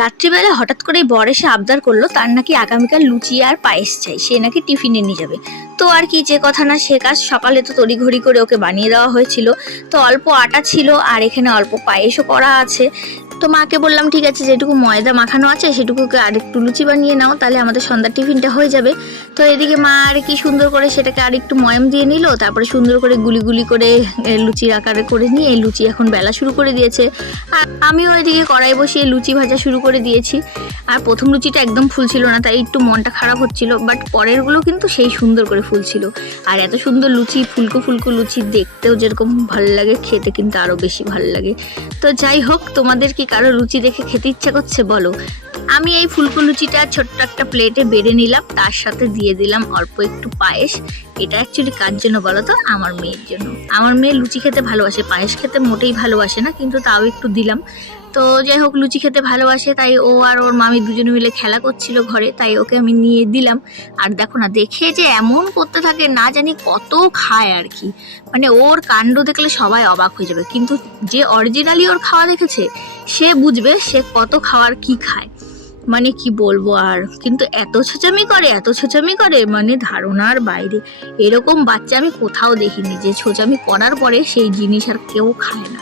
রাত্রিবেলা হঠাৎ করে বর এসে আবদার করল, তার নাকি আগামীকাল লুচি আর পায়েস চাই, সে নাকি টিফিনে নিয়ে যাবে। তো আর কি, যে কথা না, সে কাজ সকালে তো তড়িঘড়ি করে ওকে বানিয়ে দেওয়া হয়েছিল। তো অল্প আটা ছিল আর এখানে অল্প পায়েসও করা আছে। তো মাকে বললাম, ঠিক আছে, যেটুকু ময়দা মাখানো আছে, সেটুকুকে আরেকটু লুচি বানিয়ে নাও, তাহলে আমাদের সন্ধ্যার টিফিনটা হয়ে যাবে। তো এদিকে মা আর কি সুন্দর করে সেটাকে আরেকটু ময়াম দিয়ে নিল, তারপরে সুন্দর করে গুলি গুলি করে লুচির আকারে করে নিয়ে লুচি এখন বেলা শুরু করে দিয়েছে। আর আমিও এদিকে কড়াই বসিয়ে লুচি ভাজা শুরু করে দিয়েছি। আর প্রথম লুচিটা একদম ফুল ছিল না, তাই একটু মনটা খারাপ হচ্ছিল, বাট পরেরগুলো কিন্তু সেই সুন্দর করে ফুল ছিল আর এত সুন্দর লুচি, ফুলকো ফুলকো লুচি দেখতেও যেরকম ভালো লাগে, খেতে কিন্তু আরও বেশি ভালো লাগে। তো যাই হোক তোমাদের কি কারও রুচি দেখে খেতে ইচ্ছা করছে বলো। আমি এই ফুলকো লুচিটা ছোট্ট একটা প্লেটে বেড়ে নিলাম, তার সাথে দিয়ে দিলাম অল্প একটু পায়েস। এটা অ্যাকচুয়ালি কার জন্য বলো তো আমার মেয়ের জন্য। আমার মেয়ে লুচি খেতে ভালোবাসে, পায়েস খেতে মোটেই ভালোবাসে না, কিন্তু তাও একটু দিলাম। তো যাই হোক, লুচি খেতে ভালোবাসে, তাই ও আর ওর মামি দুজনে মিলে খেলা করছিল ঘরে, তাই ওকে আমি নিয়ে দিলাম। আর দেখো না, দেখে যে এমন করতে থাকে, না জানি কত খায় আর কি। মানে ওর কাণ্ড দেখলে সবাই অবাক হয়ে যাবে। কিন্তু যে অরিজিনালি ওর খাওয়া দেখেছে, সে বুঝবে সে কত খাওয়ার কি খায়। মানে কি বলব আর? কিন্তু এত ছোচামি করে, এত ছোচামি করে মানে ধারণার বাইরে। এরকম বাচ্চা আমি কোথাও দেখিনি যে ছোচামি করার পরে সেই জিনিস আর কেউ খায় না।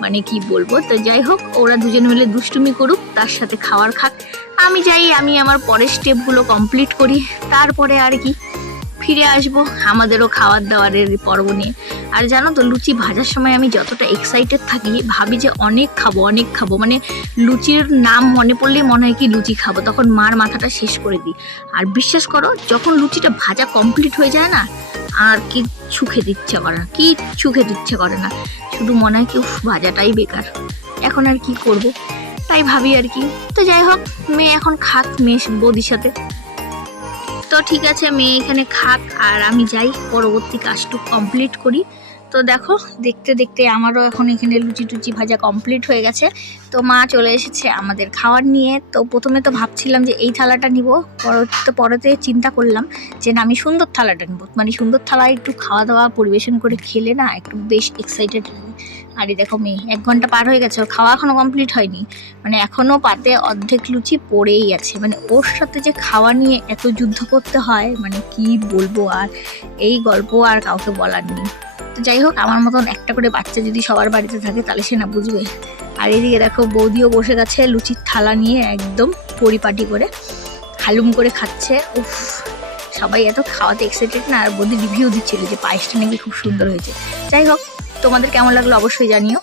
মানে কি বলব? তো যাই হোক, ওরা দুজন মিলে দুষ্টুমি করুক, তার সাথে খাওয়ার খাক। আমি যাই, আমি আমার পরের স্টেপগুলো কমপ্লিট করি। তারপরে আর কি? ফিরে আসব, আমাদেরও খাওয়ার দাওয়ারের পর্ব নিয়ে। আর জানো তো, লুচি ভাজার সময় আমি যতটা এক্সাইটেড থাকি, ভাবি যে অনেক খাব অনেক খাব। মানে লুচির নাম মনে পড়লেই মনে হয় কি লুচি খাব। তখন মার মাথাটা শেষ করে দিই। আর বিশ্বাস করো, যখন লুচিটা ভাজা কমপ্লিট হয়ে যায় না, আর কি খেতে ইচ্ছে করে না, কিচ্ছু খেতে ইচ্ছে করে না। শুধু মনে হয় কি ভাজাটাই বেকার। এখন আর কি করব? তাই ভাবি আর কি। তো যাই হোক, মেয়ে এখন খাক, মেয়ে বৌদির সাথে। তো ঠিক আছে মেয়ে এখানে খাক আর আমি যাই পরবর্তী কাজটুকু কমপ্লিট করি। তো দেখো, দেখতে দেখতে আমারও এখন এখানে লুচি টুচি ভাজা কমপ্লিট হয়ে গেছে। তো মা চলে এসেছে আমাদের খাওয়ার নিয়ে। তো প্রথমে তো ভাবছিলাম যে এই থালাটা নিব পরবর্তীতে পরেতে চিন্তা করলাম যে না, আমি সুন্দর থালাটা নিব। মানে সুন্দর থালায় একটু খাওয়া দাওয়া পরিবেশন করে খেলে না একটু বেশ এক্সাইটেড আর দেখো মেয়ে, এক ঘণ্টা পার হয়ে গেছে, ওর খাওয়া এখনও কমপ্লিট হয়নি। মানে এখনও পাতে অর্ধেক লুচি পড়েই আছে। মানে ওর সাথে যে খাওয়া নিয়ে এত যুদ্ধ করতে হয় মানে কি বলব আর? এই গল্প আর কাউকে বলার নেই। তো যাই হোক, আমার মতন একটা করে বাচ্চা যদি সবার বাড়িতে থাকে, তাহলে সে না বুঝবে আর এদিকে দেখো, বৌদিও বসে গেছে লুচির থালা নিয়ে একদম পরিপাটি করে, হালুম করে খাচ্ছে। উফ, সবাই এত খাওয়াতে এক্সাইটেড না, আর বৌদি রিভিউ দিচ্ছিল যে পায়েসটা নাকি খুব সুন্দর হয়েছে। যাই হোক, তোমাদের কেমন লাগল অবশ্যই জানিও।